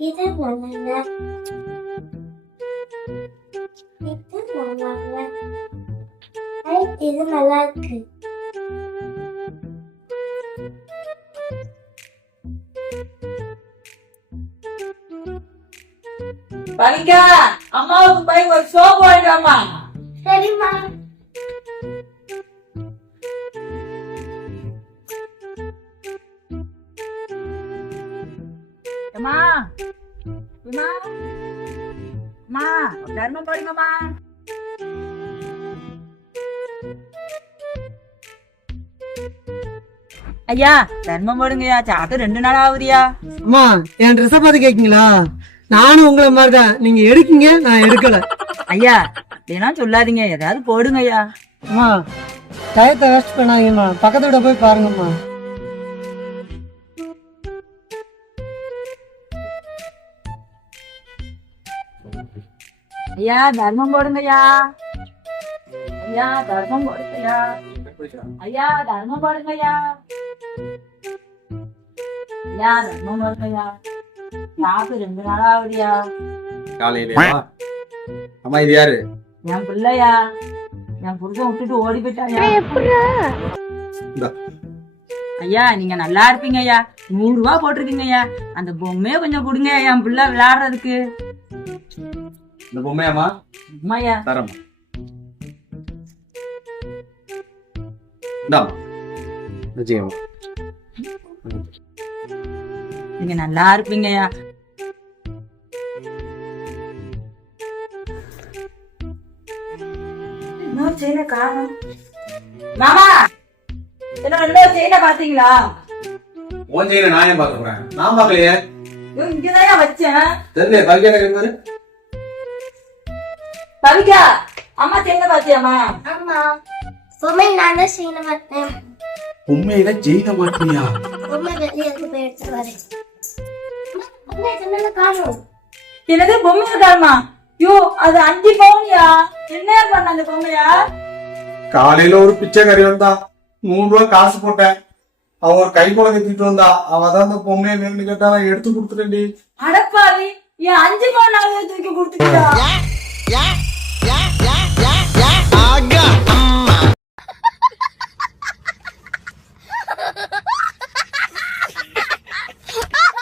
இது நல்லா இது நல்லா இருக்கு. பவிக்கா, அம்மாவுக்கு போய் ஒரு சோப்பு வாங்கிடாமா. சரிம்மா. அம்மா அம்மா அம்மா தர்மம் போடுங்கம்மா. ஐயா தர்மம் போடுங்கய்யா, சாப்பிட்டு 2 நாள் ஆகுதியா. அம்மா என் ட்ரெஸ்ஸை பார்த்து கேட்கீங்களா? நானும் உங்களை மாதிரிதான், நீங்க எடுக்கீங்க நான் எடுக்கல. ஐயா அப்படின்னா சொல்லாதீங்க, ஏதாவது போடுங்க ஐயா. அம்மா டயத்தை வேஸ்ட் பண்ணாதீங்கம்மா, பக்கத்து வீட போய் பாருங்கம்மா. ஐயா தர்மம் போடுங்கய்யா. ஐயா தர்மம் போடுங்கய்யா. ஐயா தர்மம் போடுங்கய்யா. ஐயா தர்மம் போடுங்கய்யா. சாப்பிட்டு 2 நாள் ஆகுதியா. காலையிலயா? அம்மா இது யாரு? என் பிள்ளையா, என் புருஷன் விட்டுட்டு ஓடி போயிட்டாயா. ஐயா நீங்க நல்லா இருப்பீங்க ஐயா. 100 ரூபாய் போட்டிருக்கீங்க ஐயா. அந்த பொம்மையை கொஞ்சம் கொடுங்க என் பிள்ளை விளையாடுறதுக்கு. இந்த பொம்மையாமா? அம்மாயா தரமா. இந்தாமா. நிச்சயமா. நீங்க நல்லா இருப்பீங்க ஐயா. செயின காணும். மாமா என்ன செயின பாத்தீங்களா? உன் செயினை நான் ஏன் பார்க்க போறேன்? நான் பார்க்கலையே. இங்கதான் வச்சேன். தெரியல. கவிக்கா கவிக்கா, அம்மா செயின பாத்தியாமா? ஆமா, பொம்மை நான் தான் செய்ய மாட்டேன். உண்மையில ஜெயின மாட்டியா? பொம்மை வெளியே இருந்து போய் எடுத்துட்டு வரேன். பொம்மை என்னன்னு காணும். என்னது பொம்மை இருக்காருமா? யோ அது 5 பவுன்யா. என்ன பண்ண அந்த பொம்மையா? காலையில ஒரு பிச்சைக்காரி வந்தா, 100 ரூபாய் காசு போட்டேன். அவ ஒரு கை குழந்தை தூக்கிட்டு வந்தா, அவதான் அந்த பொம்மையை வேணும்னு கேட்டா நான் எடுத்து கொடுத்துட்டேன்டி. அடப்பாவி,